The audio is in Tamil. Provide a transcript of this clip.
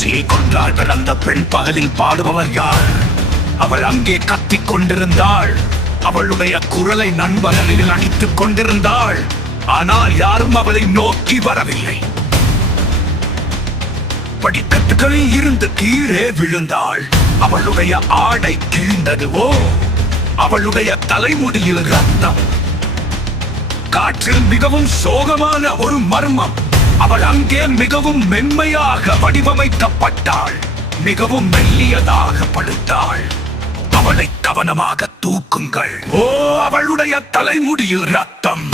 ஊசியை கொண்டார்கள். அந்த பெண் பகலில் பாடுபவர் யார்? அவள் அங்கே கத்திக் கொண்டிருந்தாள். அவளுடைய குரலை நண்பர்களில் அடித்துக் கொண்டிருந்தாள். ஆனால் யாரும் அவளை நோக்கி வரவில்லை. படிக்கட்டுகளில் இருந்து கீழே விழுந்தாள். அவளுடைய ஆடை கிழிந்ததுவோ, அவளுடைய தலைமுடியில் ரத்தம். காற்றில் மிகவும் சோகமான ஒரு மர்மம். அவள் அங்கே மிகவும் மென்மையாக வடிவமைக்கப்பட்டாள். மிகவும் மெல்லியதாக படுத்தாள். அவளை கவனமாக தூக்குங்கள். ஓ, அவளுடைய தலைமுடியில் ரத்தம்.